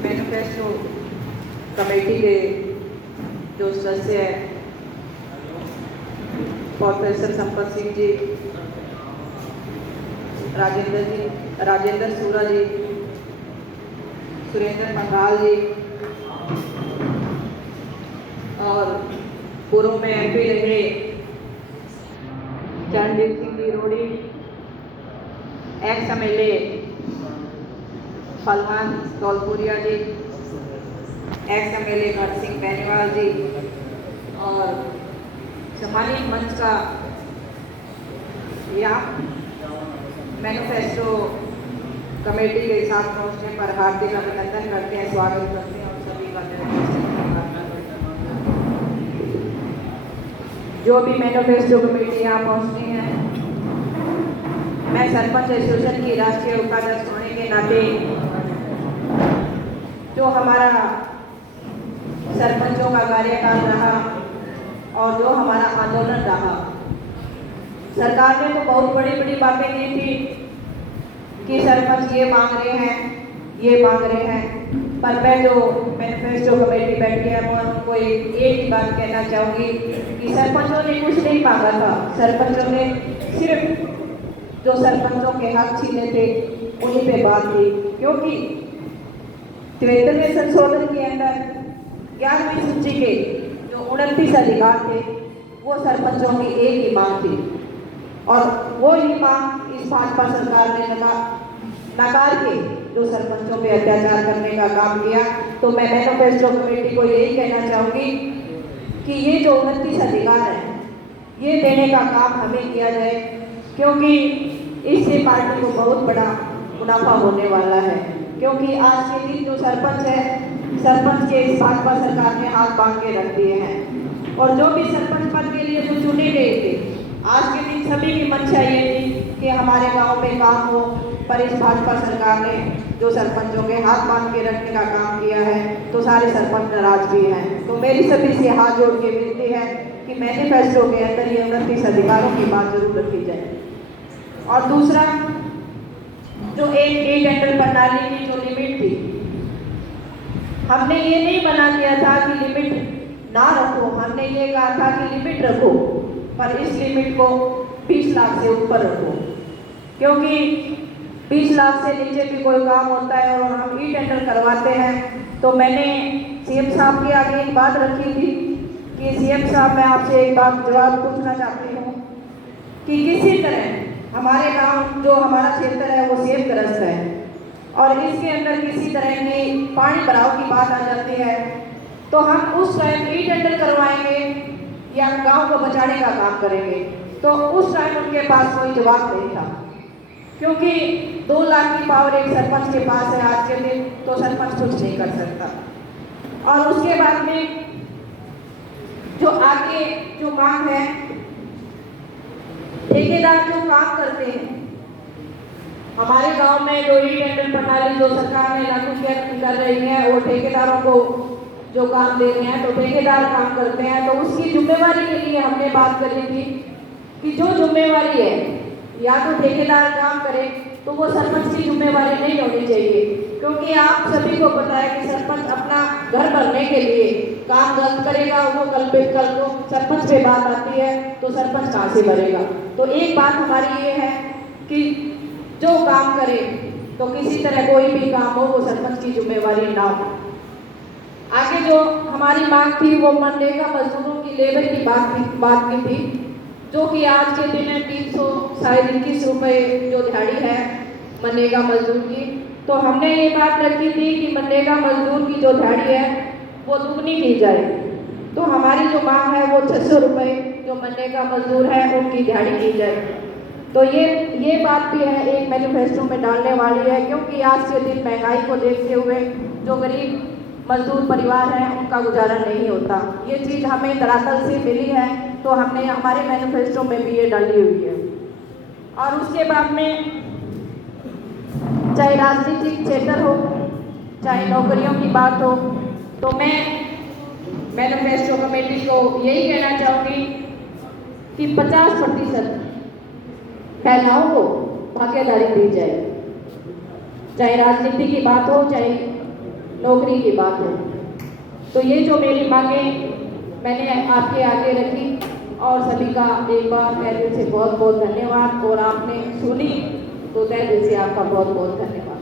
Manifesto committee के जो सदस्य हैं प्रोफेसर संपत सिंह जी, राजेंद्र सूरा जी, सुरेंद्र पंगाल जी और पूर्व में MP रहे चरणजीत सिंह जी रोड़ी, एक्स MLA फलवान दौलपुरिया जी, एक्स MLA घर सिंह बेनीवाल जी और समानी मंच का या मैनिफेस्टो कमेटी के साथ पहुंचने पर हार्दिक अभिनंदन करते हैं, स्वागत करते हैं और सभी का जो भी मैनिफेस्टो कमेटी यहाँ पहुंचनी है। मैं सरपंच एसोसिएशन की राष्ट्रीय उपाध्यक्ष होने के नाते जो हमारा सरपंचों का कार्यकाल रहा और जो हमारा आंदोलन रहा, सरकार ने तो बहुत बड़ी बड़ी बातें की थी कि सरपंच ये मांग रहे हैं, पर मैं जो मैनिफेस्टो कमेटी बैठी है मैं उनको एक ही बात कहना चाहूँगी कि सरपंचों ने कुछ नहीं मांगा था। सरपंचों ने सिर्फ जो सरपंचों के हक छीने थे उन्हीं पे बात की, क्योंकि 73वें संशोधन के अंदर 11वीं सूची के जो 29 अधिकार थे वो सरपंचों की एक ही मांग थी और वो ही मांग इस भाजपा सरकार ने नकार के जो सरपंचों पे अत्याचार करने का काम किया। तो मैं मैनिफेस्टो कमेटी को यही कहना चाहूँगी कि ये जो 29 अधिकार है ये देने का काम हमें किया जाए, क्योंकि इससे पार्टी को बहुत बड़ा मुनाफा होने वाला है। क्योंकि आज के दिन जो सरपंच है, सरपंच के इस भाजपा सरकार ने हाथ बांध के रख दिए हैं और जो भी सरपंच पद के लिए जो चुने गए थे, आज के दिन सभी की मंशा ये थी कि हमारे गांव में काम हो, पर इस भाजपा सरकार ने जो सरपंचों के हाथ बांध के रखने का काम किया है तो सारे सरपंच नाराज भी हैं। तो मेरी सभी से हाथ जोड़ के विनती है कि मैनिफेस्टो के अंदर ये 29 अधिकारों की बात जरूर रखी जाए। और दूसरा, जो एक टेंडर प्रणाली की जो लिमिट थी, हमने ये नहीं बना दिया था कि लिमिट ना रखो, हमने ये कहा था कि लिमिट रखो, पर इस लिमिट को 20 लाख से ऊपर रखो, क्योंकि 20 लाख से नीचे भी कोई काम होता है और हम टेंडर करवाते हैं। तो मैंने CM साहब के आगे एक बात रखी थी कि CM साहब, मैं आपसे एक बात जवाब पूछना चाहती हूँ कि किसी तरह हमारे गांव जो हमारा क्षेत्र है वो सेवग्रस्त है और इसके अंदर किसी तरह की पानी भराव की बात आ जाती है तो हम उस टाइम टेंडर करवाएंगे या गांव को बचाने का काम करेंगे। तो उस टाइम उनके पास कोई जवाब नहीं था, क्योंकि 2 लाख की पावर एक सरपंच के पास है आज के दिन, तो सरपंच कुछ नहीं कर सकता। और उसके बाद में जो आगे जो मांग है, ठेकेदार जो काम करते हैं हमारे गांव में, जो टेंडर प्रणाली जो सरकार ने लागू कर रही है, वो ठेकेदारों को जो काम दे रहे हैं तो ठेकेदार काम करते हैं। तो उसकी जिम्मेवारी के लिए हमने बात करी थी कि जो जिम्मेवारी है या तो ठेकेदार काम करे तो वो सरपंच की जिम्मेवारी नहीं होनी चाहिए, क्योंकि आप सभी को पता है कि सरपंच अपना घर भरने के लिए काम गलत करेगा, वो कल को सरपंच पे बात आती है तो सरपंच कहाँ से भरेगा। तो एक बात हमारी ये है कि जो काम करे तो किसी तरह कोई भी काम हो वो सरपंच की जिम्मेवारी ना हो। आगे जो हमारी मांग थी वो मनरेगा मजदूरों की लेबर की बात की थी, जो कि आज के दिन 321 रुपये जो दिहाड़ी है मनरेगा मजदूर की। तो हमने ये बात रखी थी कि मनरेगा मजदूर की जो दिहाड़ी है वो दुगनी की जाए। तो हमारी जो मांग है वो 600 रुपये जो मनरेगा मजदूर है उनकी दिहाड़ी की जाए। तो ये बात भी है एक मैनिफेस्टो में डालने वाली है, क्योंकि आज के दिन महंगाई को देखते हुए जो गरीब मजदूर परिवार हैं उनका गुजारा नहीं होता। ये चीज़ हमें धरातल से मिली है तो हमने हमारे मैनिफेस्टो में भी ये डाली हुई है। और उसके बाद में चाहे राजनीतिक क्षेत्र हो, चाहे नौकरियों की बात हो, तो मैं मैनिफेस्टो कमेटी को यही कहना चाहूँगी कि 50% महिलाओं को भागीदारी दी जाए, चाहे राजनीति की बात हो, चाहे नौकरी की बात है। तो ये जो मेरी मांगें मैंने आपके आगे रखी और सभी का एक बार तहे दिल से बहुत बहुत धन्यवाद। और आपने सुनी तो तहे दिल से आपका बहुत बहुत धन्यवाद।